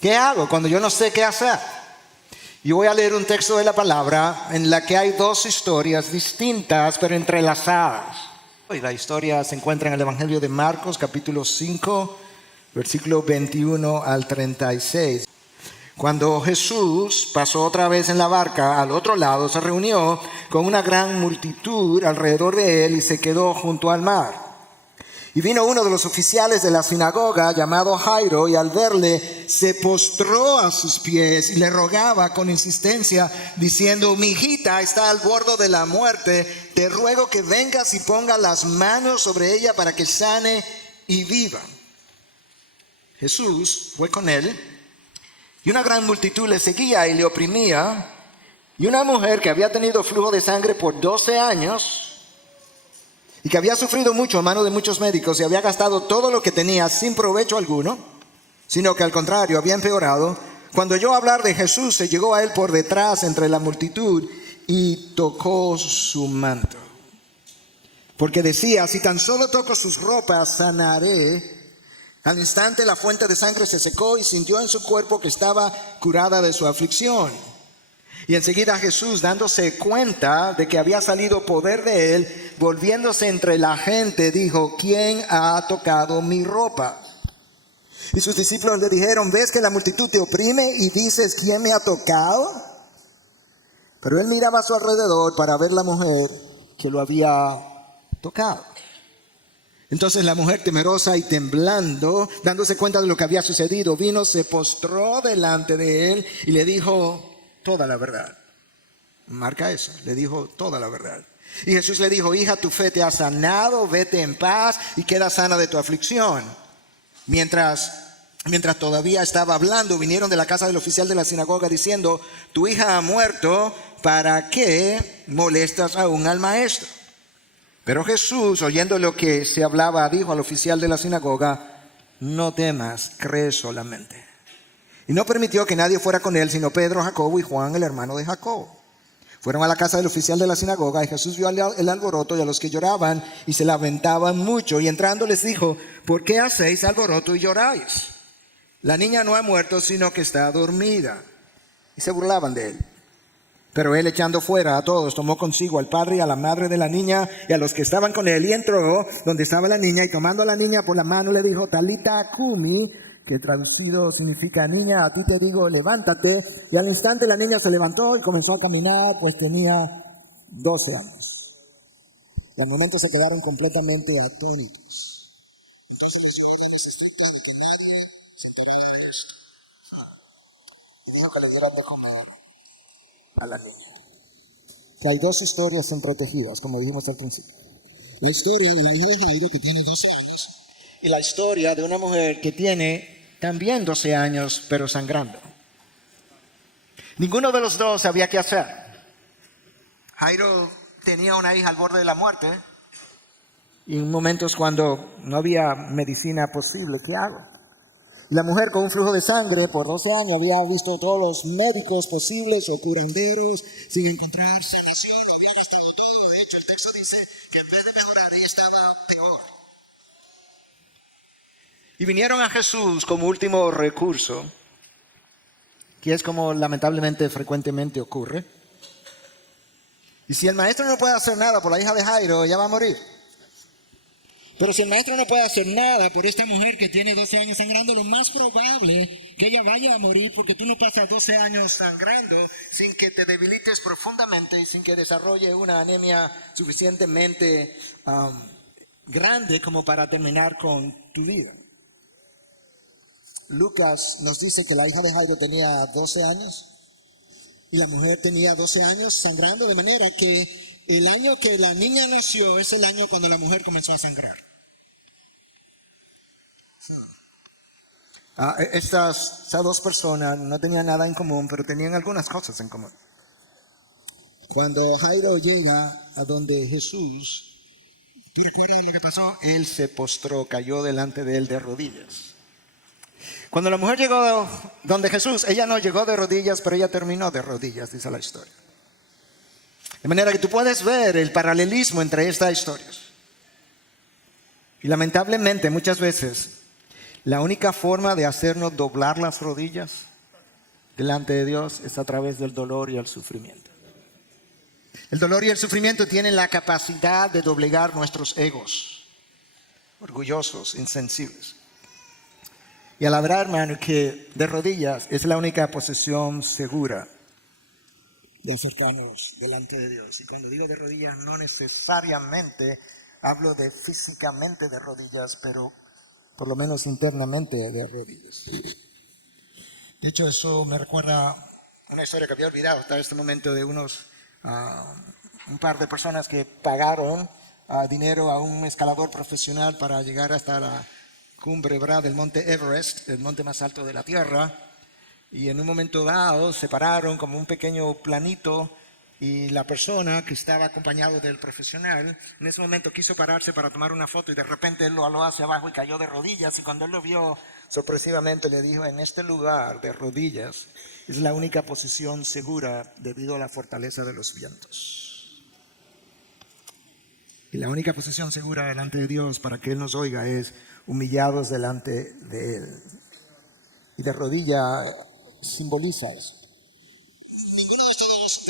¿Qué hago cuando yo no sé qué hacer? Yo voy a leer un texto de la palabra en la que hay dos historias distintas pero entrelazadas. Y la historia se encuentra en el Evangelio de Marcos, capítulo 5, versículo 21 al 36. Cuando Jesús pasó otra vez en la barca al otro lado, se reunió con una gran multitud alrededor de él y se quedó junto al mar. Y vino uno de los oficiales de la sinagoga llamado Jairo, y al verle se postró a sus pies y le rogaba con insistencia diciendo: mi hijita está al borde de la muerte, te ruego que vengas y pongas las manos sobre ella para que sane y viva. Jesús fue con él, y una gran multitud le seguía y le oprimía, y una mujer que había tenido flujo de sangre por 12 años y que había sufrido mucho a mano de muchos médicos y había gastado todo lo que tenía sin provecho alguno, sino que al contrario había empeorado, cuando oyó hablar de Jesús, se llegó a él por detrás entre la multitud y tocó su manto. Porque decía: si tan solo toco sus ropas, sanaré. Al instante la fuente de sangre se secó y sintió en su cuerpo que estaba curada de su aflicción. Y enseguida Jesús, dándose cuenta de que había salido poder de él, volviéndose entre la gente, dijo: ¿quién ha tocado mi ropa? Y sus discípulos le dijeron: ¿ves que la multitud te oprime y dices: ¿quién me ha tocado? Pero él miraba a su alrededor para ver la mujer que lo había tocado. Entonces la mujer, temerosa y temblando, dándose cuenta de lo que había sucedido, vino, se postró delante de él y le dijo toda la verdad. Marca eso, le dijo toda la verdad. Y Jesús le dijo: hija, tu fe te ha sanado, vete en paz y queda sana de tu aflicción. Mientras todavía estaba hablando, vinieron de la casa del oficial de la sinagoga diciendo: tu hija ha muerto, ¿para qué molestas aún al maestro? Pero Jesús, oyendo lo que se hablaba, dijo al oficial de la sinagoga: no temas, cree solamente. Y no permitió que nadie fuera con él, sino Pedro, Jacobo y Juan, el hermano de Jacobo. Fueron a la casa del oficial de la sinagoga, y Jesús vio el alboroto y a los que lloraban y se lamentaban mucho. Y entrando les dijo: ¿por qué hacéis alboroto y lloráis? La niña no ha muerto, sino que está dormida. Y se burlaban de él. Pero él, echando fuera a todos, tomó consigo al padre y a la madre de la niña y a los que estaban con él, y entró donde estaba la niña, y tomando a la niña por la mano le dijo: Talita cumi, que traducido significa: niña, a ti te digo, levántate. Y al instante la niña se levantó y comenzó a caminar, pues tenía 12 años. Y al momento se quedaron completamente atónitos. Entonces les dio órdenes estrictas de que nadie se tomara de esto. Y dijo que les diera de comer a la niña. Que hay dos historias entretejidas, como dijimos al principio. La historia de la hija de Jairo, que tiene 12 años, y la historia de una mujer que tiene también 12 años, pero sangrando. Ninguno de los dos sabía qué hacer. Jairo tenía una hija al borde de la muerte, y en momentos cuando no había medicina posible, ¿qué hago? Y la mujer con un flujo de sangre por 12 años había visto todos los médicos posibles o curanderos sin encontrar sanación, lo había gastado todo. De hecho, el texto dice que en vez de mejorar, ella estaba peor. Y vinieron a Jesús como último recurso, que es como lamentablemente frecuentemente ocurre. Y si el maestro no puede hacer nada por la hija de Jairo, ella va a morir. Pero si el maestro no puede hacer nada por esta mujer que tiene 12 años sangrando, lo más probable que ella vaya a morir, porque tú no pasas 12 años sangrando sin que te debilites profundamente y sin que desarrolle una anemia suficientemente grande como para terminar con tu vida. Lucas nos dice que la hija de Jairo tenía 12 años y la mujer tenía 12 años sangrando, de manera que el año que la niña nació es el año cuando la mujer comenzó a sangrar. Estas dos personas no tenían nada en común, pero tenían algunas cosas en común. Cuando Jairo llega a donde Jesús, ¿tú recuerdas lo que pasó? Él se postró, cayó delante de él de rodillas. Cuando la mujer llegó donde Jesús, ella no llegó de rodillas, pero ella terminó de rodillas, dice la historia. De manera que tú puedes ver el paralelismo entre estas historias. Y lamentablemente muchas veces La única forma de hacernos doblar las rodillas delante de Dios es a través del dolor y el sufrimiento. El dolor y el sufrimiento tienen la capacidad de doblegar nuestros egos, orgullosos, insensibles. Y a la verdad, hermano, que de rodillas es la única posición segura de acercarnos delante de Dios. Y cuando digo de rodillas, no necesariamente hablo de físicamente de rodillas, pero por lo menos internamente de rodillas. De hecho, eso me recuerda una historia que había olvidado hasta este momento de un par de personas que pagaron dinero a un escalador profesional para llegar hasta la cumbre, ¿verdad?, del monte Everest, el monte más alto de la Tierra. Y en un momento dado se pararon como un pequeño planito y la persona que estaba acompañado del profesional en ese momento quiso pararse para tomar una foto y de repente él lo aló hacia abajo y cayó de rodillas, y cuando él lo vio sorpresivamente le dijo: en este lugar de rodillas es la única posición segura debido a la fortaleza de los vientos. Y la única posición segura delante de Dios para que Él nos oiga es humillados delante de Él. Y de rodilla simboliza eso. Ninguno de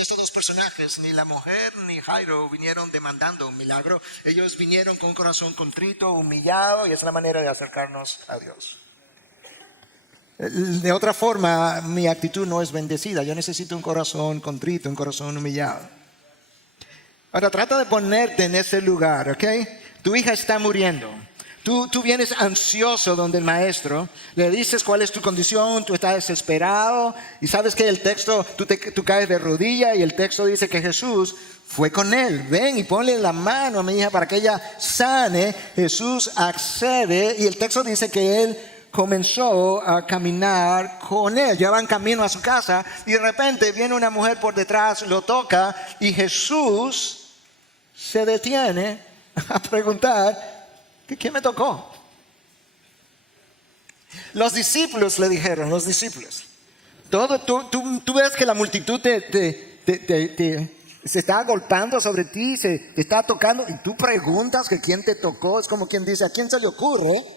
estos dos personajes, ni la mujer ni Jairo, vinieron demandando un milagro. Ellos vinieron con un corazón contrito, humillado, y es la manera de acercarnos a Dios. De otra forma, mi actitud no es bendecida. Yo necesito un corazón contrito, un corazón humillado. Ahora trata de ponerte en ese lugar, ¿ok? Tu hija está muriendo. Tú vienes ansioso donde el maestro, le dices cuál es tu condición, tú estás desesperado y sabes que el texto, tú caes de rodilla y el texto dice que Jesús fue con él. Ven y ponle la mano a mi hija para que ella sane. Jesús accede y el texto dice que él comenzó a caminar con él. Ya van camino a su casa y de repente viene una mujer por detrás, lo toca y Jesús se detiene a preguntar: ¿qué me tocó? Los discípulos le dijeron, tú ves que la multitud se está golpeando sobre ti, te está tocando, y tú preguntas que quién te tocó. Es como quien dice: ¿a quién se le ocurre?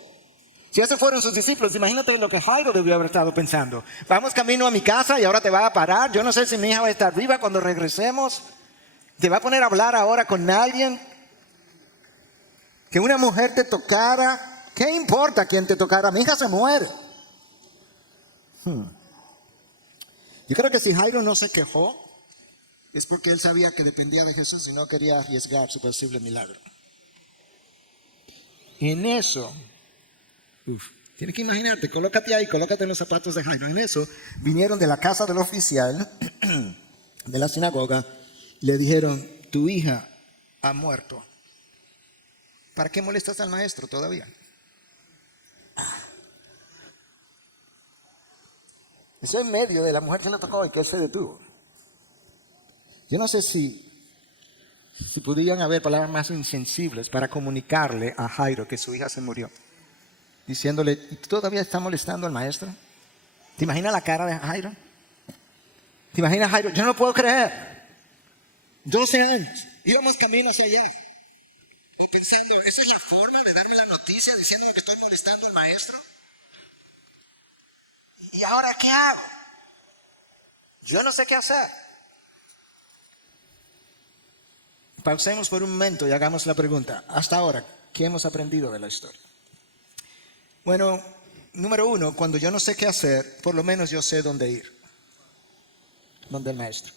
Si esos fueron sus discípulos, imagínate lo que Jairo debió haber estado pensando. Vamos camino a mi casa y ahora te va a parar. Yo no sé si mi hija va a estar viva cuando regresemos. ¿Te va a poner a hablar ahora con alguien? Que una mujer te tocara, ¿qué importa quién te tocara? Mi hija se muere. Yo creo que si Jairo no se quejó, es porque él sabía que dependía de Jesús y no quería arriesgar su posible milagro. En eso, tienes que imaginarte, colócate ahí, colócate en los zapatos de Jairo. En eso vinieron de la casa del oficial de la sinagoga, le dijeron: tu hija ha muerto. ¿Para qué molestas al maestro todavía? Eso en medio de la mujer que le tocó y que él se detuvo. Yo no sé si podían haber palabras más insensibles para comunicarle a Jairo que su hija se murió. Diciéndole: ¿y todavía está molestando al maestro? ¿Te imaginas la cara de Jairo? ¿Te imaginas Jairo? Yo no puedo creer. 12 años. Íbamos camino hacia allá. O pensando: ¿esa es la forma de darme la noticia diciendo que estoy molestando al maestro? ¿Y ahora qué hago? Yo no sé qué hacer. Pausemos por un momento y hagamos la pregunta. Hasta ahora, ¿qué hemos aprendido de la historia? Bueno, número uno, cuando yo no sé qué hacer, por lo menos yo sé dónde ir. Donde el maestro.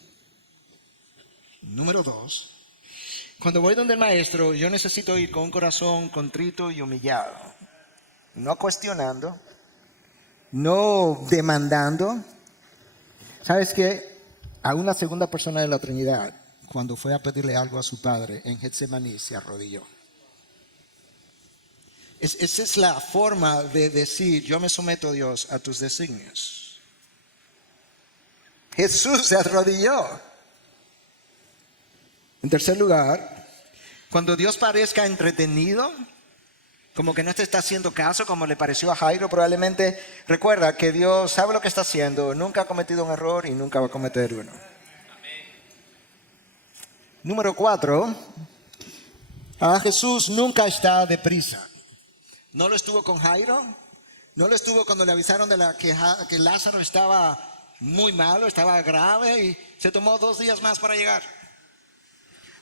Número dos, cuando voy donde el maestro, yo necesito ir con un corazón contrito y humillado. No cuestionando, no demandando. ¿Sabes qué? A una segunda persona de la Trinidad, cuando fue a pedirle algo a su padre en Getsemaní, se arrodilló. Esa es la forma de decir: yo me someto, a Dios, a tus designios. Jesús se arrodilló. En tercer lugar, cuando Dios parezca entretenido, como que no te está haciendo caso, como le pareció a Jairo, probablemente recuerda que Dios sabe lo que está haciendo, nunca ha cometido un error y nunca va a cometer uno. Número 4, a Jesús nunca está deprisa. No lo estuvo con Jairo, No lo estuvo cuando le avisaron de que Lázaro estaba muy malo, estaba grave y se tomó 2 días más para llegar.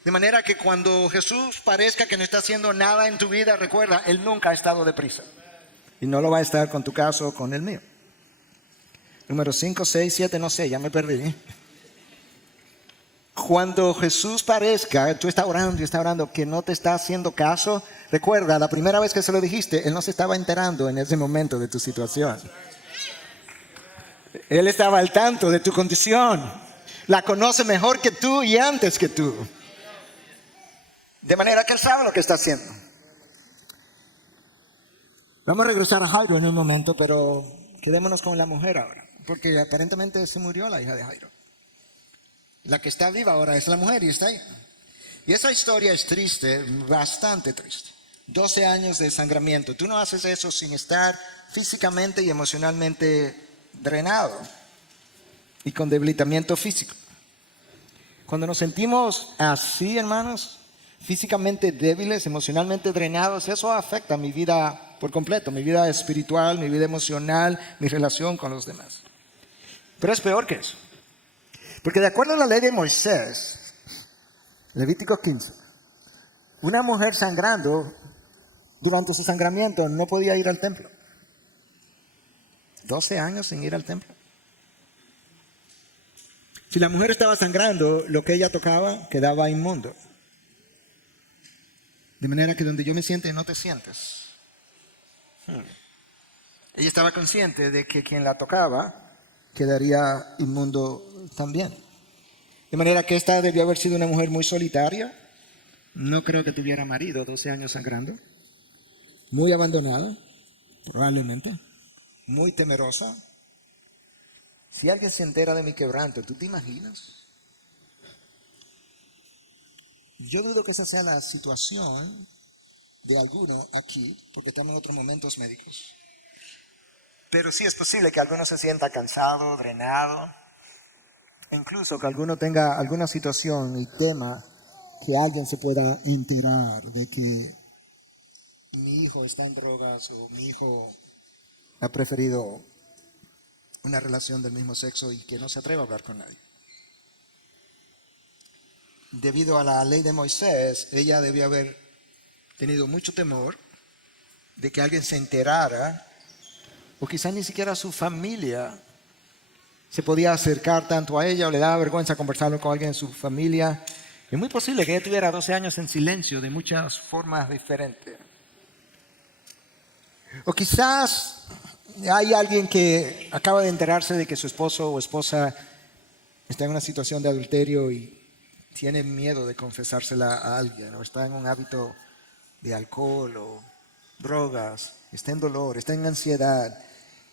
De manera que cuando Jesús parezca que no está haciendo nada en tu vida, recuerda, Él nunca ha estado deprisa. Y no lo va a estar con tu caso o con el mío. Número 5, 6, 7, no sé, ya me perdí. Cuando Jesús parezca, tú estás orando, que no te está haciendo caso, recuerda, la primera vez que se lo dijiste, Él no se estaba enterando en ese momento de tu situación. Él estaba al tanto de tu condición. La conoce mejor que tú y antes que tú. De manera que Él sabe lo que está haciendo. Vamos a regresar a Jairo en un momento, pero quedémonos con la mujer ahora. Porque aparentemente se murió la hija de Jairo. La que está viva ahora es la mujer y está ahí. Y esa historia es triste, bastante triste. 12 años de desangramiento. Tú no haces eso sin estar físicamente y emocionalmente drenado y con debilitamiento físico. Cuando nos sentimos así, hermanos, físicamente débiles, emocionalmente drenados, eso afecta mi vida por completo, mi vida espiritual, mi vida emocional, mi relación con los demás. Pero es peor que eso. Porque de acuerdo a la ley de Moisés, Levítico 15, una mujer sangrando durante su sangramiento no podía ir al templo. 12 años sin ir al templo. Si la mujer estaba sangrando, lo que ella tocaba quedaba inmundo. De manera que donde yo me siente, no te sientes. Ella estaba consciente de que quien la tocaba quedaría inmundo también. De manera que esta debió haber sido una mujer muy solitaria. No creo que tuviera marido, 12 años sangrando. Muy abandonada, probablemente. Muy temerosa. Si alguien se entera de mi quebranto, ¿tú te imaginas? Yo dudo que esa sea la situación de alguno aquí, porque estamos en otros momentos médicos. Pero sí es posible que alguno se sienta cansado, drenado, incluso que alguno tenga alguna situación y tema que alguien se pueda enterar de que mi hijo está en drogas o mi hijo ha preferido una relación del mismo sexo y que no se atreva a hablar con nadie. Debido a la ley de Moisés, ella debió haber tenido mucho temor de que alguien se enterara, o quizás ni siquiera su familia se podía acercar tanto a ella o le daba vergüenza conversarlo con alguien de su familia. Es muy posible que ella tuviera 12 años en silencio de muchas formas diferentes. O quizás hay alguien que acaba de enterarse de que su esposo o esposa está en una situación de adulterio y tiene miedo de confesársela a alguien, o está en un hábito de alcohol o drogas, está en dolor, está en ansiedad,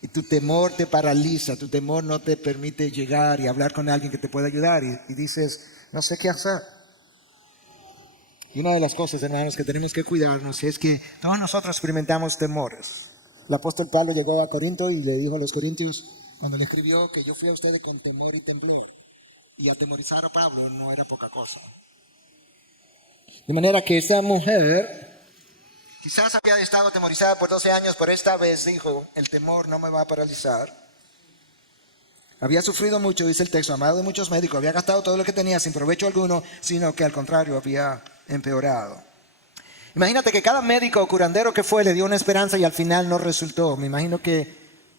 y tu temor te paraliza, tu temor no te permite llegar y hablar con alguien que te pueda ayudar, y dices, no sé qué hacer. Y una de las cosas, hermanos, que tenemos que cuidarnos es que todos nosotros experimentamos temores. El apóstol Pablo llegó a Corinto y le dijo a los corintios, cuando le escribió, que yo fui a ustedes con temor y temblor. Y atemorizar a Pablo no era poca cosa. De manera que esa mujer quizás había estado atemorizada por 12 años, pero esta vez dijo, el temor no me va a paralizar. Había sufrido mucho, dice el texto, amado de muchos médicos, había gastado todo lo que tenía sin provecho alguno, sino que al contrario había empeorado. Imagínate que cada médico o curandero que fue le dio una esperanza y al final no resultó. Me imagino que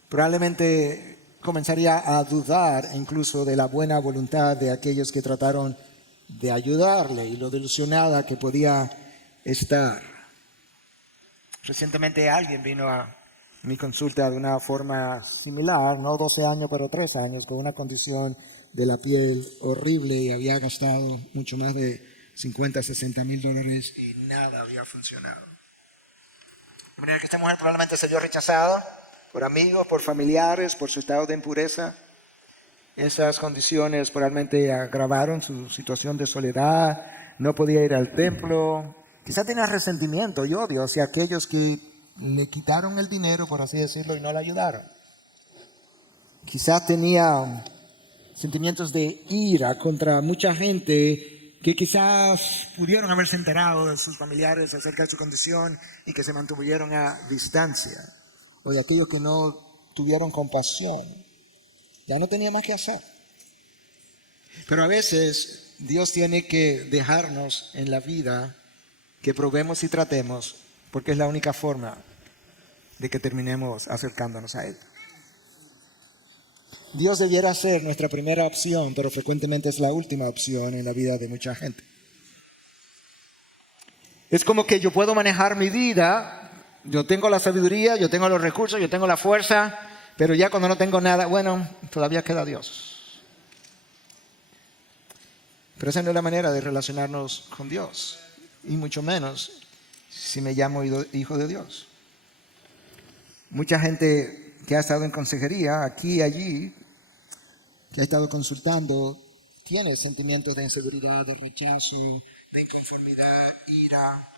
probablemente comenzaría a dudar incluso de la buena voluntad de aquellos que trataron de ayudarle y lo desilusionada que podía estar. Recientemente alguien vino a mi consulta de una forma similar, no 12 años, pero 3 años, con una condición de la piel horrible y había gastado mucho más de 50, 60 mil dólares y nada había funcionado. De manera que esta mujer probablemente se vio rechazada por amigos, por familiares, por su estado de impureza. Esas condiciones probablemente agravaron su situación de soledad, no podía ir al templo. Quizá tenía resentimiento y odio hacia aquellos que le quitaron el dinero, por así decirlo, y no le ayudaron. Quizá tenía sentimientos de ira contra mucha gente que quizás pudieron haberse enterado de sus familiares acerca de su condición y que se mantuvieron a distancia. o de aquellos que no tuvieron compasión. Ya no tenía más que hacer. Pero a veces Dios tiene que dejarnos en la vida que probemos y tratemos, porque es la única forma de que terminemos acercándonos a Él. Dios debiera ser nuestra primera opción, pero frecuentemente es la última opción en la vida de mucha gente. Es como que yo puedo manejar mi vida, yo tengo la sabiduría, yo tengo los recursos, yo tengo la fuerza, pero ya cuando no tengo nada, bueno, todavía queda Dios. Pero esa no es la manera de relacionarnos con Dios, y mucho menos si me llamo hijo de Dios. Mucha gente que ha estado en consejería, aquí y allí, que ha estado consultando, tiene sentimientos de inseguridad, de rechazo, de inconformidad, ira.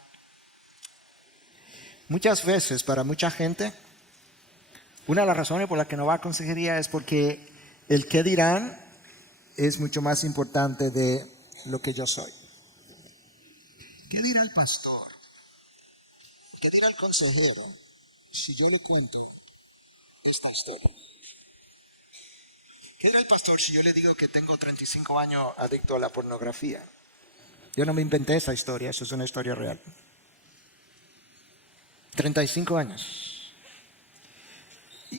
Muchas veces, para mucha gente, una de las razones por las que no va a consejería es porque el qué dirán es mucho más importante de lo que yo soy. ¿Qué dirá el pastor? ¿Qué dirá el consejero si yo le cuento esta historia? ¿Qué dirá el pastor si yo le digo que tengo 35 años adicto a la pornografía? Yo no me inventé esa historia, eso es una historia real. 35 años.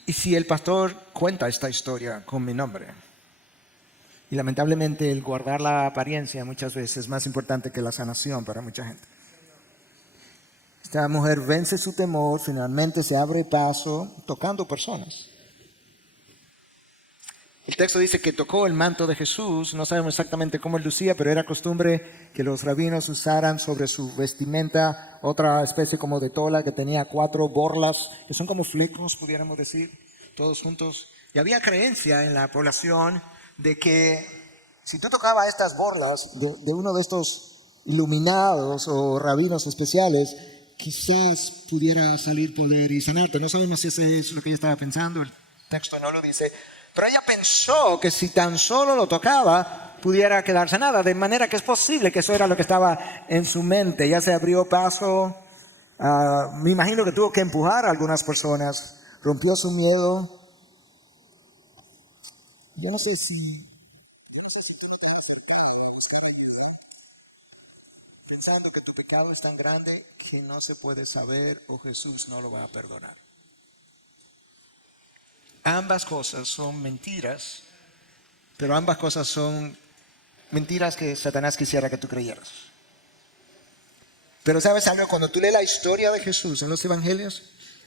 Y si el pastor cuenta esta historia con mi nombre, y lamentablemente el guardar la apariencia muchas veces es más importante que la sanación para mucha gente. Esta mujer vence su temor, finalmente se abre paso tocando personas. El texto dice que tocó el manto de Jesús, no sabemos exactamente cómo él lucía, pero era costumbre que los rabinos usaran sobre su vestimenta otra especie como de tola que tenía 4 borlas, que son como flecos, pudiéramos decir, todos juntos. Y había creencia en la población de que si tú tocabas estas borlas de uno de estos iluminados o rabinos especiales, quizás pudiera salir poder y sanarte. No sabemos si eso es lo que ella estaba pensando, el texto no lo dice. Pero ella pensó que si tan solo lo tocaba, pudiera quedar sanada. De manera que es posible que eso era lo que estaba en su mente. Ya se abrió paso. Me imagino que tuvo que empujar a algunas personas. Rompió su miedo. Yo no sé si tú no te has acercado a buscar ayuda, pensando que tu pecado es tan grande que no se puede saber o Jesús no lo va a perdonar. Ambas cosas son mentiras, pero ambas cosas son mentiras que Satanás quisiera que tú creyeras. Pero ¿sabes algo? Cuando tú lees la historia de Jesús en los evangelios,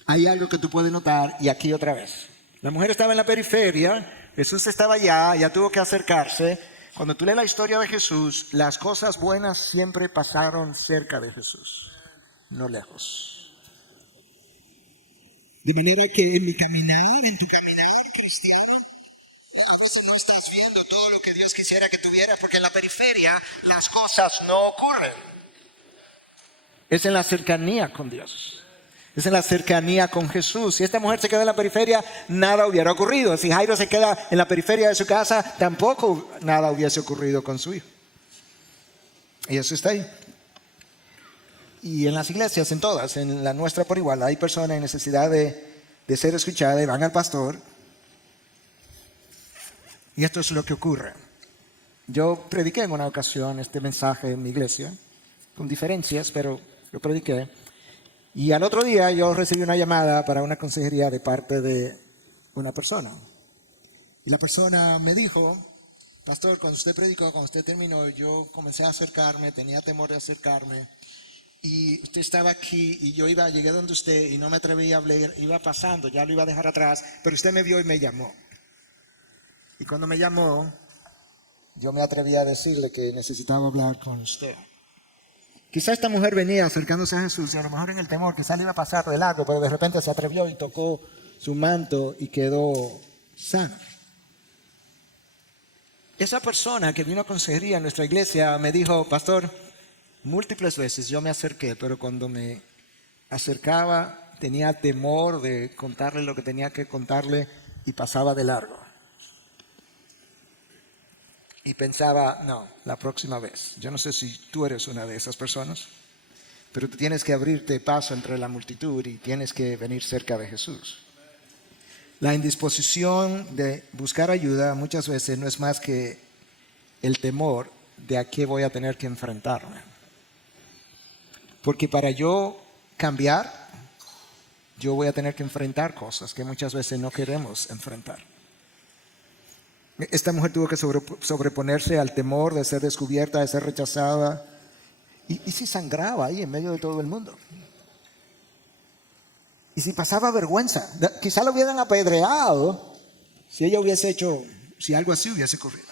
hay algo que tú puedes notar, y aquí otra vez. La mujer estaba en la periferia, Jesús estaba allá, ya tuvo que acercarse. Cuando tú lees la historia de Jesús, las cosas buenas siempre pasaron cerca de Jesús, no lejos. De manera que en mi caminar, en tu caminar cristiano, a veces no estás viendo todo lo que Dios quisiera que tuvieras, porque en la periferia las cosas no ocurren. Es en la cercanía con Dios. Es en la cercanía con Jesús. Si esta mujer se queda en la periferia, nada hubiera ocurrido. Si Jairo se queda en la periferia de su casa, tampoco nada hubiese ocurrido con su hijo. Y eso está ahí. Y en las iglesias, en todas, en la nuestra por igual, hay personas en necesidad de ser escuchadas y van al pastor. Y esto es lo que ocurre. Yo prediqué en una ocasión este mensaje en mi iglesia, con diferencias, pero lo prediqué. Y al otro día yo recibí una llamada para una consejería de parte de una persona. Y la persona me dijo: pastor, cuando usted predicó, cuando usted terminó, yo comencé a acercarme, tenía temor de acercarme. Y usted estaba aquí y yo llegué donde usted y no me atreví a hablar, iba pasando, ya lo iba a dejar atrás, pero usted me vio y me llamó. Y cuando me llamó, yo me atreví a decirle que necesitaba hablar con usted. Quizá esta mujer venía acercándose a Jesús y a lo mejor en el temor quizá le iba a pasar de largo, pero de repente se atrevió y tocó su manto y quedó sana. Esa persona que vino a consejería en nuestra iglesia me dijo: pastor, múltiples veces yo me acerqué, pero cuando me acercaba tenía temor de contarle lo que tenía que contarle y pasaba de largo. Y pensaba, no, la próxima vez. Yo no sé si tú eres una de esas personas, pero tú tienes que abrirte paso entre la multitud y tienes que venir cerca de Jesús. La indisposición de buscar ayuda muchas veces no es más que el temor de a qué voy a tener que enfrentarme. Porque para yo cambiar, yo voy a tener que enfrentar cosas que muchas veces no queremos enfrentar. Esta mujer tuvo que sobreponerse al temor de ser descubierta, de ser rechazada. Y si sangraba ahí en medio de todo el mundo. Y si pasaba vergüenza. Quizá lo hubieran apedreado si ella hubiese hecho, si algo así hubiese ocurrido.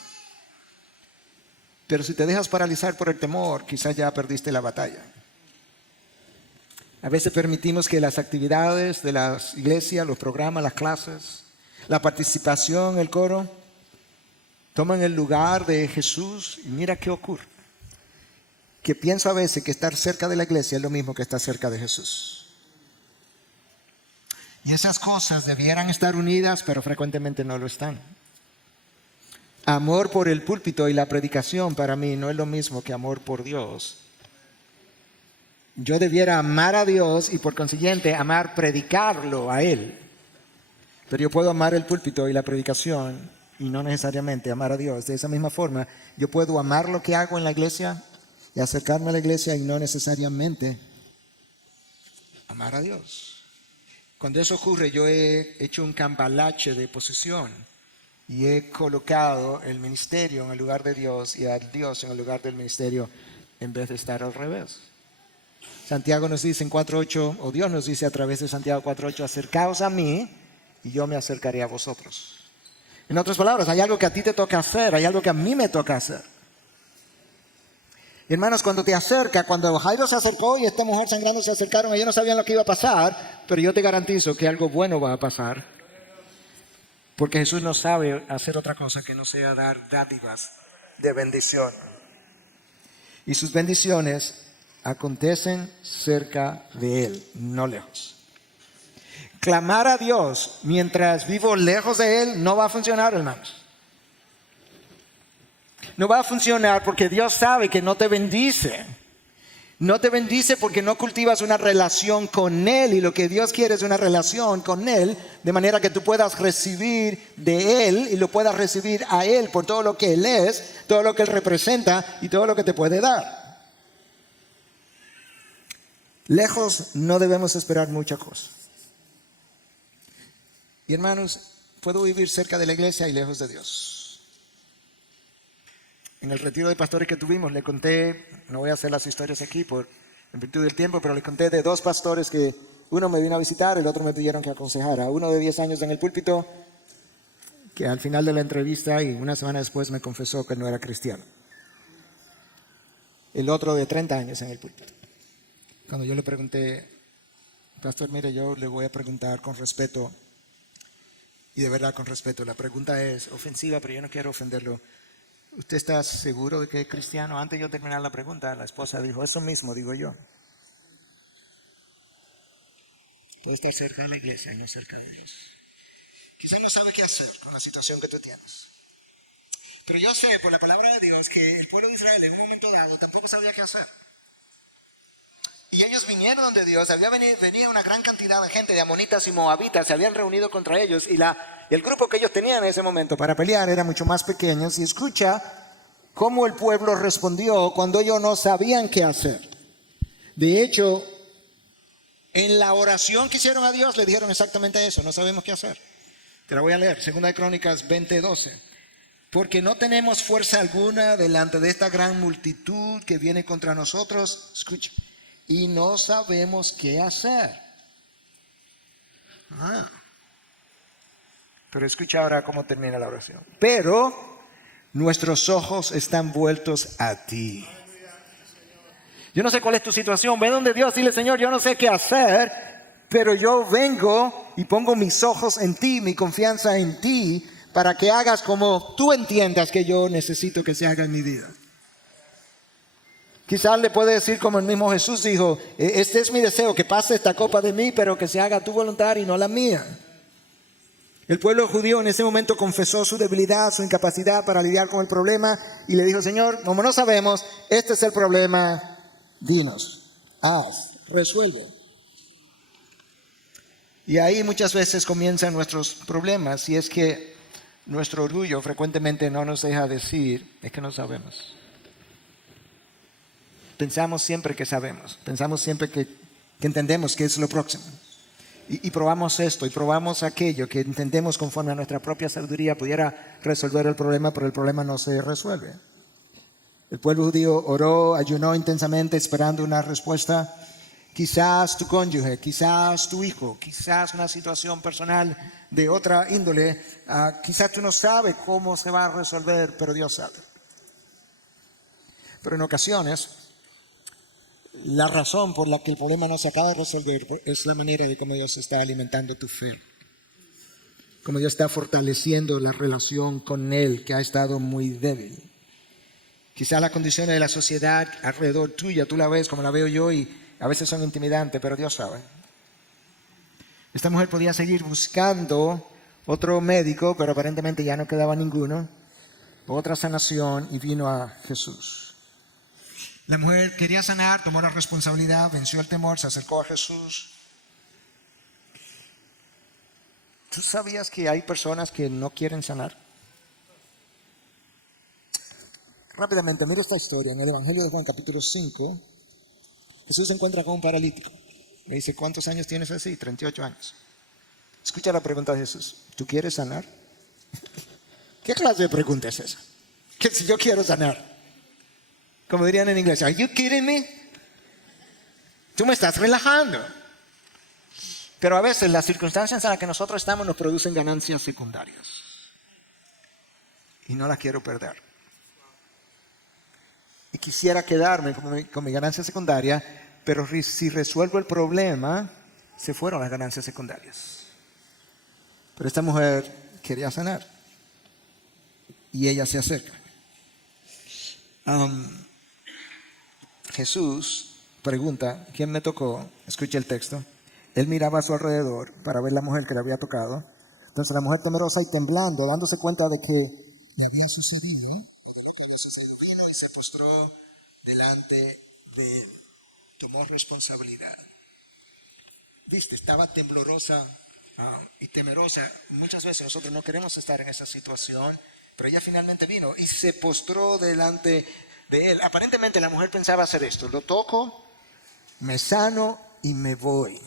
Pero si te dejas paralizar por el temor, quizás ya perdiste la batalla. A veces permitimos que las actividades de las iglesias, los programas, las clases, la participación, el coro, toman el lugar de Jesús y mira qué ocurre. Que pienso a veces que estar cerca de la iglesia es lo mismo que estar cerca de Jesús. Y esas cosas debieran estar unidas, pero frecuentemente no lo están. Amor por el púlpito y la predicación para mí no es lo mismo que amor por Dios. Yo debiera amar a Dios y por consiguiente predicarlo a Él. Pero yo puedo amar el púlpito y la predicación y no necesariamente amar a Dios. De esa misma forma, yo puedo amar lo que hago en la iglesia y acercarme a la iglesia y no necesariamente amar a Dios. Cuando eso ocurre, yo he hecho un cambalache de posición y he colocado el ministerio en el lugar de Dios y a Dios en el lugar del ministerio en vez de estar al revés. Santiago nos dice en 4:8, o Dios nos dice a través de Santiago 4:8, acercaos a mí y yo me acercaré a vosotros. En otras palabras, hay algo que a ti te toca hacer, hay algo que a mí me toca hacer. Hermanos, cuando te acerca, cuando Jairo se acercó y esta mujer sangrando se acercaron, ellos no sabían lo que iba a pasar, pero yo te garantizo que algo bueno va a pasar. Porque Jesús no sabe hacer otra cosa que no sea dar dádivas de bendición. Y sus bendiciones acontecen cerca de Él, no lejos. Clamar a Dios mientras vivo lejos de Él no va a funcionar, hermanos. No va a funcionar porque Dios sabe que no te bendice. No te bendice porque no cultivas una relación con Él. Y lo que Dios quiere es una relación con Él, de manera que tú puedas recibir de Él y lo puedas recibir a Él por todo lo que Él es, todo lo que Él representa y todo lo que te puede dar. Lejos no debemos esperar mucha cosa. Y hermanos, puedo vivir cerca de la iglesia y lejos de Dios. En el retiro de pastores que tuvimos, le conté, no voy a hacer las historias aquí en virtud del tiempo, pero le conté de 2 pastores que uno me vino a visitar, el otro me pidieron que aconsejara. Uno de 10 años en el púlpito, que al final de la entrevista y una semana después me confesó que no era cristiano. El otro de 30 años en el púlpito. Cuando yo le pregunté, pastor, mire, yo le voy a preguntar con respeto, y de verdad con respeto, la pregunta es ofensiva, pero yo no quiero ofenderlo. ¿Usted está seguro de que es cristiano? Antes de yo terminar la pregunta, la esposa dijo, eso mismo digo yo. Puede estar cerca de la iglesia y no cerca de Dios. Quizás no sabe qué hacer con la situación que tú tienes. Pero yo sé por la palabra de Dios que el pueblo de Israel en un momento dado tampoco sabía qué hacer. Y ellos vinieron donde Dios, venía una gran cantidad de gente de amonitas y moabitas, se habían reunido contra ellos y el grupo que ellos tenían en ese momento para pelear era mucho más pequeño. Y escucha cómo el pueblo respondió cuando ellos no sabían qué hacer. De hecho, en la oración que hicieron a Dios le dijeron exactamente eso, no sabemos qué hacer. Te la voy a leer, 2 Crónicas 20:12. Porque no tenemos fuerza alguna delante de esta gran multitud que viene contra nosotros. Escucha. Y no sabemos qué hacer. Pero escucha ahora cómo termina la oración. Pero nuestros ojos están vueltos a ti. Yo no sé cuál es tu situación. Ve donde Dios, dile, Señor, yo no sé qué hacer, pero yo vengo y pongo mis ojos en ti, mi confianza en ti, para que hagas como tú entiendas que yo necesito que se haga en mi vida. Quizás le puede decir como el mismo Jesús dijo, este es mi deseo, que pase esta copa de mí, pero que se haga tu voluntad y no la mía. El pueblo judío en ese momento confesó su debilidad, su incapacidad para lidiar con el problema y le dijo, Señor, como no sabemos, este es el problema, dinos, haz, resuelve. Y ahí muchas veces comienzan nuestros problemas, y es que nuestro orgullo frecuentemente no nos deja decir, es que no sabemos. Pensamos siempre que sabemos, pensamos siempre que entendemos qué es lo próximo. Y probamos esto y probamos aquello que entendemos conforme a nuestra propia sabiduría pudiera resolver el problema, pero el problema no se resuelve. El pueblo judío oró, ayunó intensamente esperando una respuesta. Quizás tu cónyuge, quizás tu hijo, quizás una situación personal de otra índole, quizás tú no sabes cómo se va a resolver, pero Dios sabe. Pero en ocasiones, la razón por la que el problema no se acaba de resolver es la manera de cómo Dios está alimentando tu fe. Cómo Dios está fortaleciendo la relación con Él, que ha estado muy débil. Quizá las condiciones de la sociedad alrededor tuya, tú la ves como la veo yo y a veces son intimidantes, pero Dios sabe. Esta mujer podía seguir buscando otro médico, pero aparentemente ya no quedaba ninguno. Otra sanación, y vino a Jesús. La mujer quería sanar, tomó la responsabilidad, venció el temor, se acercó a Jesús. ¿Tú sabías que hay personas que no quieren sanar? Rápidamente, mira esta historia. En el Evangelio de Juan, capítulo 5, Jesús se encuentra con un paralítico. Le dice, ¿cuántos años tienes así? 38 años. Escucha la pregunta de Jesús. ¿Tú quieres sanar? ¿Qué clase de pregunta es esa? Que si yo quiero sanar. Como dirían en inglés, ¿are you kidding me? Tú me estás relajando. Pero a veces las circunstancias en las que nosotros estamos nos producen ganancias secundarias. Y no las quiero perder. Y quisiera quedarme con mi ganancia secundaria, pero si resuelvo el problema, se fueron las ganancias secundarias. Pero esta mujer quería sanar. Y ella se acerca. Jesús pregunta, ¿quién me tocó? Escucha el texto. Él miraba a su alrededor para ver la mujer que le había tocado. Entonces la mujer temerosa y temblando, dándose cuenta de que le había sucedido, vino y se postró delante de él. Tomó responsabilidad. Viste, estaba temblorosa y temerosa. Muchas veces nosotros no queremos estar en esa situación, pero ella finalmente vino y se postró delante de él. Aparentemente la mujer pensaba hacer esto: lo toco, me sano y me voy.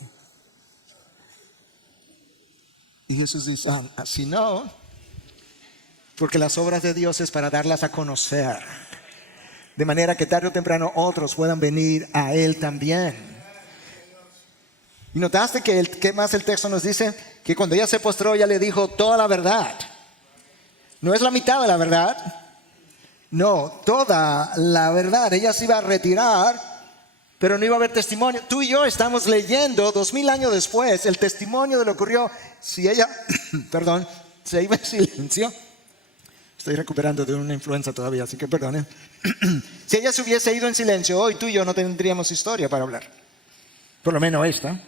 Y Jesús dice, así no, porque las obras de Dios es para darlas a conocer, de manera que tarde o temprano otros puedan venir a Él también. Y notaste que ¿qué más el texto nos dice? Que cuando ella se postró, ella le dijo toda la verdad. No es la mitad de la verdad, no, toda la verdad. Ella se iba a retirar, pero no iba a haber testimonio. Tú y yo estamos leyendo 2000 años después el testimonio de lo que ocurrió. Si ella, se iba en silencio. Estoy recuperando de una influenza todavía, así que perdonen. Si ella se hubiese ido en silencio, hoy tú y yo no tendríamos historia para hablar. Por lo menos esta.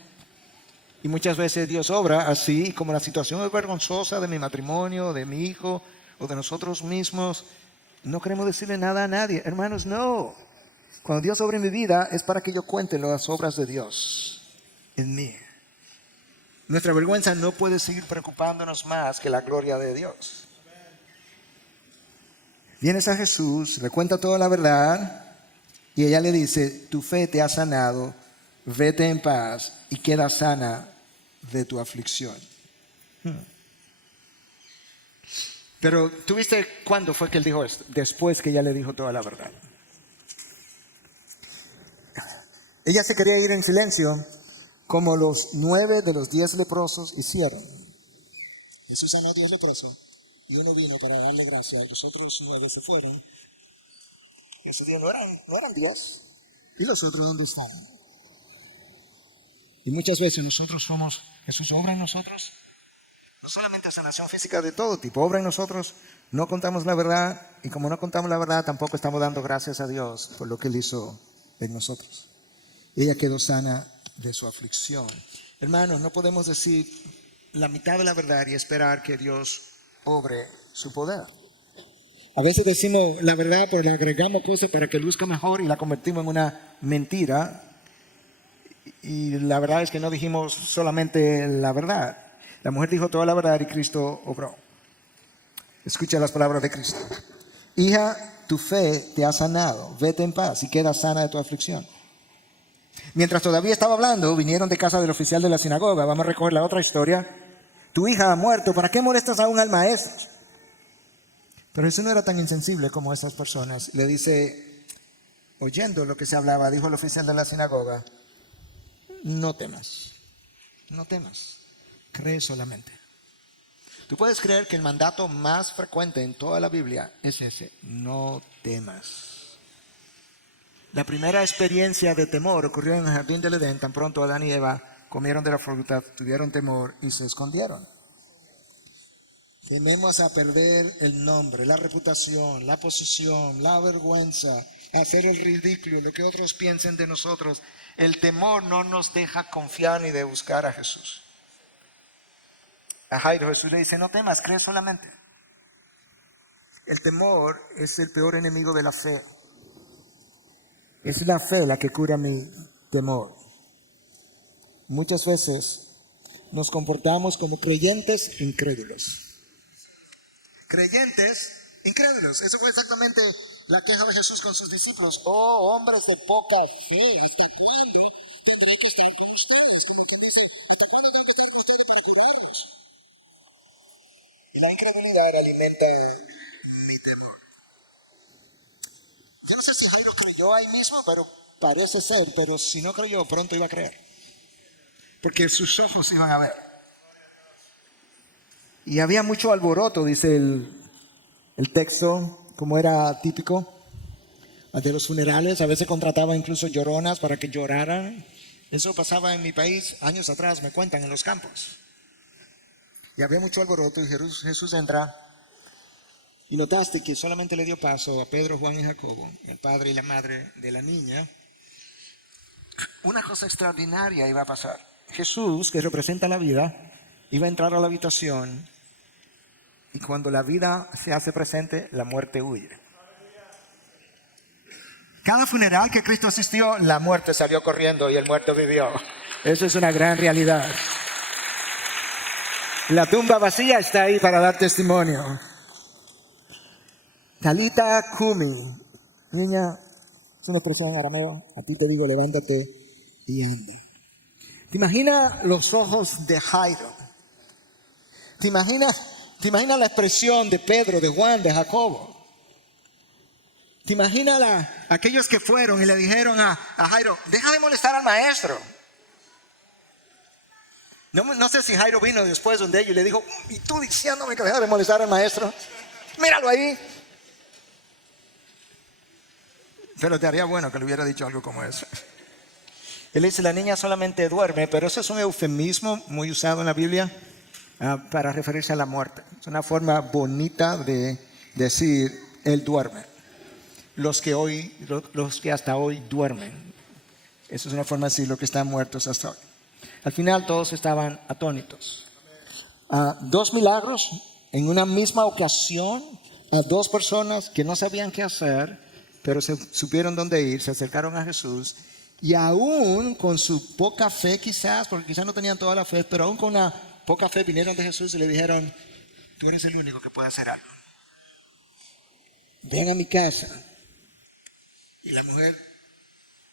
Y muchas veces Dios obra así, como la situación es vergonzosa de mi matrimonio, de mi hijo o de nosotros mismos. No queremos decirle nada a nadie. Hermanos, no. Cuando Dios obra en mi vida es para que yo cuente las obras de Dios en mí. Nuestra vergüenza no puede seguir preocupándonos más que la gloria de Dios. Vienes a Jesús, le cuenta toda la verdad y ella le dice, tu fe te ha sanado, vete en paz y queda sana de tu aflicción. Pero ¿tú viste cuándo fue que él dijo esto? Después que ella le dijo toda la verdad. Ella se quería ir en silencio, como los 9 de los 10 leprosos hicieron. Jesús sanó a 10 leprosos y uno vino para darle gracia, y los otros 9 se fueron. Ese día no eran 10. ¿Y los otros dónde están? Y muchas veces Jesús obra en nosotros. No solamente sanación física de todo tipo, obra en nosotros. No contamos la verdad, y como no contamos la verdad, tampoco estamos dando gracias a Dios por lo que Él hizo en nosotros. Ella quedó sana de su aflicción. Hermanos, no podemos decir la mitad de la verdad y esperar que Dios obre su poder. A veces decimos la verdad, pero le agregamos cosas para que luzca mejor y la convertimos en una mentira. Y la verdad es que no dijimos solamente la verdad. La mujer dijo toda la verdad y Cristo obró. Escucha las palabras de Cristo. Hija, tu fe te ha sanado. Vete en paz y queda sana de tu aflicción. Mientras todavía estaba hablando, vinieron de casa del oficial de la sinagoga. Vamos a recoger la otra historia. Tu hija ha muerto. ¿Para qué molestas aún al maestro? Pero Jesús no era tan insensible como esas personas. Le dice, oyendo lo que se hablaba, dijo el oficial de la sinagoga, no temas, no temas, cree solamente. Tú puedes creer que el mandato más frecuente en toda la Biblia es ese, no temas. La primera experiencia de temor ocurrió en el jardín del Edén. Tan pronto Adán y Eva comieron de la fruta, tuvieron temor y se escondieron. Tememos a perder el nombre, la reputación, la posición, la vergüenza, hacer el ridículo, lo que otros piensen de nosotros. El temor no nos deja confiar ni de buscar a Jesús. A Jairo Jesús le dice, no temas, cree solamente. El temor es el peor enemigo de la fe. Es la fe la que cura mi temor. Muchas veces nos comportamos como creyentes incrédulos. Creyentes incrédulos. Eso fue exactamente la queja de Jesús con sus discípulos. Oh, hombres de poca fe, ¿hasta cuándo tendré que estar con ustedes? ¿Hasta cuándo tengo que estar con ustedes para curarlos? La incredulidad alimenta mi temor. Yo no sé si Jairo creyó ahí mismo, pero parece ser, pero si no creyó, pronto iba a creer. Porque sus ojos iban a ver. Y había mucho alboroto, dice el texto, como era típico de los funerales. A veces contrataba incluso lloronas para que lloraran. Eso pasaba en mi país años atrás, me cuentan, en los campos. Y había mucho alboroto y Jesús entra. Y notaste que solamente le dio paso a Pedro, Juan y Jacobo, el padre y la madre de la niña. Una cosa extraordinaria iba a pasar. Jesús, que representa la vida, iba a entrar a la habitación y cuando la vida se hace presente, la muerte huye. Cada funeral que Cristo asistió, la muerte salió corriendo y el muerto vivió. Eso es una gran realidad. La tumba vacía está ahí para dar testimonio. Talita Kumi. Niña, es una expresión en arameo. A ti te digo, levántate y anda. ¿Te imaginas los ojos de Jairo? ¿Te imaginas la expresión de Pedro, de Juan, de Jacobo? ¿Te imaginas aquellos que fueron y le dijeron a Jairo, deja de molestar al maestro? No sé si Jairo vino después donde ellos y le dijo, ¿y tú diciéndome que deja de molestar al maestro? Míralo ahí. Pero te haría bueno que le hubiera dicho algo como eso. Él dice, la niña solamente duerme, pero eso es un eufemismo muy usado en la Biblia para referirse a la muerte. Es una forma bonita de decir, él duerme. Los que hasta hoy duermen. Eso es una forma de decir los que están muertos hasta hoy. Al final todos estaban atónitos. 2 milagros en una misma ocasión a 2 personas que no sabían qué hacer, pero supieron dónde ir, se acercaron a Jesús. Y aún con su poca fe quizás, porque quizás no tenían toda la fe, pero aún con una poca fe vinieron de Jesús y le dijeron, tú eres el único que puede hacer algo. Ven a mi casa. Y la mujer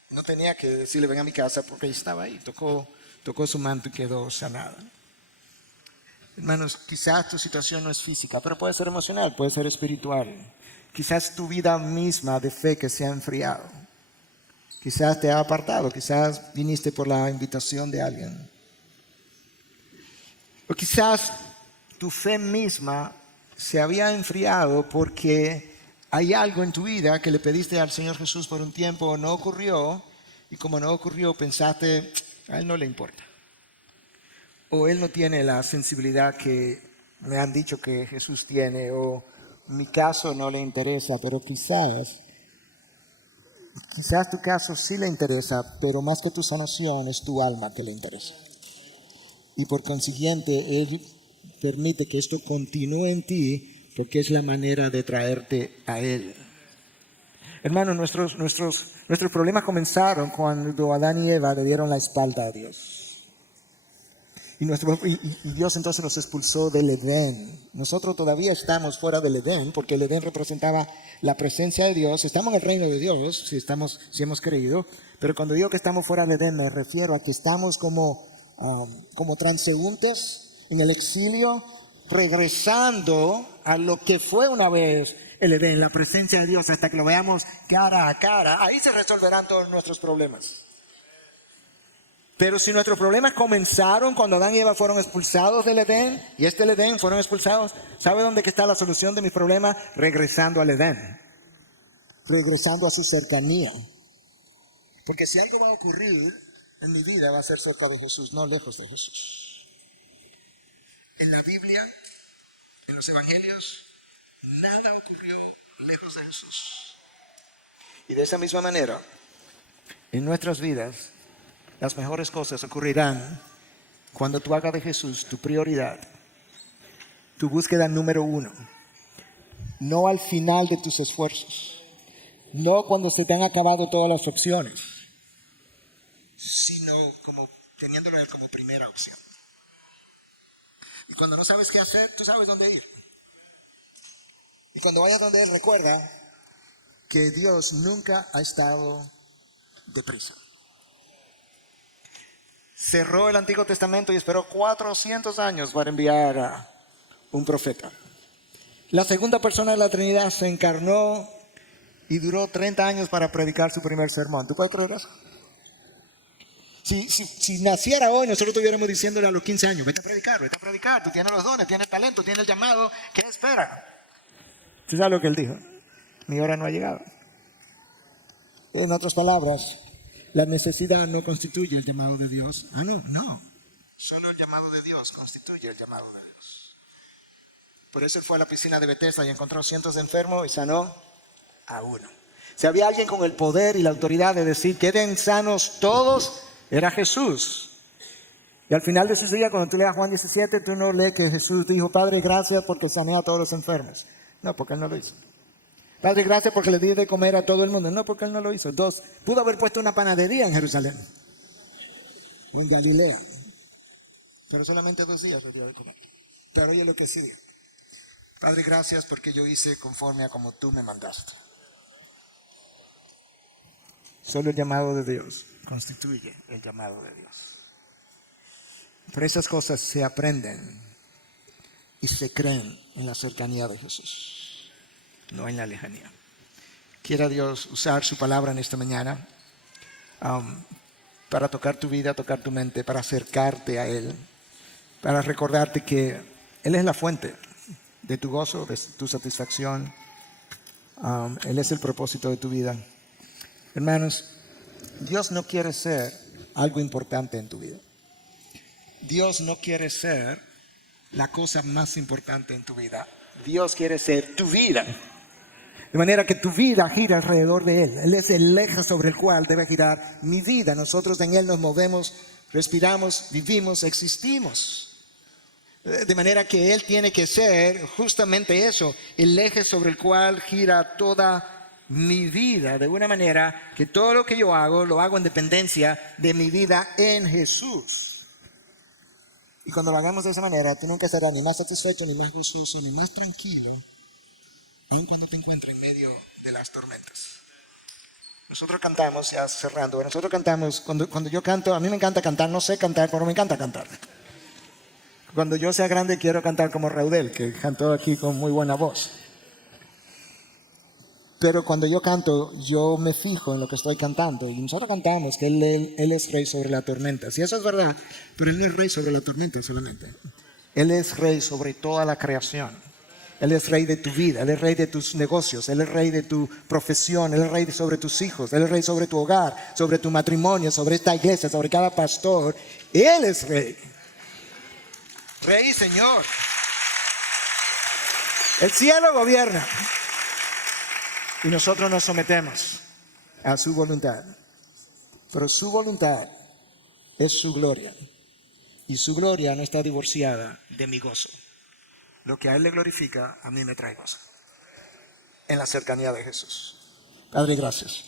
no tenía que decirle ven a mi casa porque ella estaba ahí, tocó su manto y quedó sanada. Hermanos, quizás tu situación no es física, pero puede ser emocional, puede ser espiritual. Quizás tu vida misma de fe que se ha enfriado. Quizás te ha apartado, quizás viniste por la invitación de alguien. O quizás tu fe misma se había enfriado porque hay algo en tu vida que le pediste al Señor Jesús por un tiempo, no ocurrió, y como no ocurrió pensaste, a Él no le importa. O Él no tiene la sensibilidad que me han dicho que Jesús tiene, o mi caso no le interesa, pero quizás tu caso sí le interesa, pero más que tu sanación es tu alma que le interesa. Y por consiguiente, Él permite que esto continúe en ti porque es la manera de traerte a Él. Hermanos, nuestros problemas comenzaron cuando Adán y Eva le dieron la espalda a Dios. Y Dios entonces nos expulsó del Edén. Nosotros todavía estamos fuera del Edén, porque el Edén representaba la presencia de Dios. Estamos en el reino de Dios, si hemos creído. Pero cuando digo que estamos fuera del Edén, me refiero a que estamos como transeúntes en el exilio, regresando a lo que fue una vez el Edén, la presencia de Dios, hasta que lo veamos cara a cara. Ahí se resolverán todos nuestros problemas. Pero si nuestros problemas comenzaron cuando Adán y Eva fueron expulsados del Edén, y el Edén fueron expulsados, ¿sabe dónde está la solución de mis problemas? Regresando al Edén. Regresando a su cercanía. Porque si algo va a ocurrir en mi vida, va a ser cerca de Jesús, no lejos de Jesús. En la Biblia, en los Evangelios, nada ocurrió lejos de Jesús. Y de esa misma manera, en nuestras vidas, las mejores cosas ocurrirán cuando tú hagas de Jesús tu prioridad, tu búsqueda número 1. No al final de tus esfuerzos, no cuando se te han acabado todas las opciones, sino como teniéndolo como primera opción. Y cuando no sabes qué hacer, tú sabes dónde ir. Y cuando vayas donde Él, recuerda que Dios nunca ha estado deprisa. Cerró el Antiguo Testamento y esperó 400 años para enviar a un profeta. La segunda persona de la Trinidad se encarnó y duró 30 años para predicar su primer sermón. ¿Tú puedes creer eso? Si naciera hoy, nosotros estuviéramos diciéndole a los 15 años, vete a predicar, tú tienes los dones, tienes el talento, tienes el llamado, ¿qué espera? ¿Tú sabes lo que él dijo? Mi hora no ha llegado. En otras palabras, la necesidad no constituye el llamado de Dios. No. Solo el llamado de Dios constituye el llamado de Dios. Por eso él fue a la piscina de Bethesda y encontró cientos de enfermos y sanó a uno. Si había alguien con el poder y la autoridad de decir, queden sanos todos, era Jesús. Y al final de ese día, cuando tú leas Juan 17, tú no lees que Jesús dijo, Padre, gracias porque sané a todos los enfermos. No, porque él no lo hizo. Padre, gracias porque le di de comer a todo el mundo. No, porque él no lo hizo. 2, pudo haber puesto una panadería en Jerusalén o en Galilea, pero solamente 2 días le dio de comer. Pero oye lo que sigue. Padre, gracias porque yo hice conforme a como tú me mandaste. Solo el llamado de Dios constituye el llamado de Dios. Pero esas cosas se aprenden y se creen en la cercanía de Jesús, no en la lejanía. Quiera Dios usar su palabra en esta mañana para tocar tu vida, tocar tu mente, para acercarte a Él, para recordarte que Él es la fuente de tu gozo, de tu satisfacción. Él es el propósito de tu vida. Hermanos, Dios no quiere ser algo importante en tu vida. Dios no quiere ser la cosa más importante en tu vida. Dios quiere ser tu vida. De manera que tu vida gira alrededor de Él. Él es el eje sobre el cual debe girar mi vida. Nosotros en Él nos movemos, respiramos, vivimos, existimos. De manera que Él tiene que ser justamente eso, el eje sobre el cual gira toda mi vida. De una manera que todo lo que yo hago, lo hago en dependencia de mi vida en Jesús. Y cuando lo hagamos de esa manera, tú nunca serás ni más satisfecho, ni más gozoso, ni más tranquilo, aun cuando te encuentres en medio de las tormentas. Nosotros cantamos, ya cerrando, nosotros cantamos, cuando yo canto, a mí me encanta cantar, no sé cantar, pero me encanta cantar. Cuando yo sea grande quiero cantar como Raudel, que cantó aquí con muy buena voz. Pero cuando yo canto, yo me fijo en lo que estoy cantando. Y nosotros cantamos que Él es rey sobre la tormenta. Sí, eso es verdad, pero Él no es rey sobre la tormenta solamente. Él es rey sobre toda la creación. Él es rey de tu vida, Él es rey de tus negocios, Él es rey de tu profesión, Él es rey sobre tus hijos, Él es rey sobre tu hogar, sobre tu matrimonio, sobre esta iglesia, sobre cada pastor. Él es rey. Rey y Señor. El cielo gobierna. Y nosotros nos sometemos a su voluntad. Pero su voluntad es su gloria. Y su gloria no está divorciada de mi gozo. Lo que a Él le glorifica, a mí me trae gozo. En la cercanía de Jesús. Padre, gracias.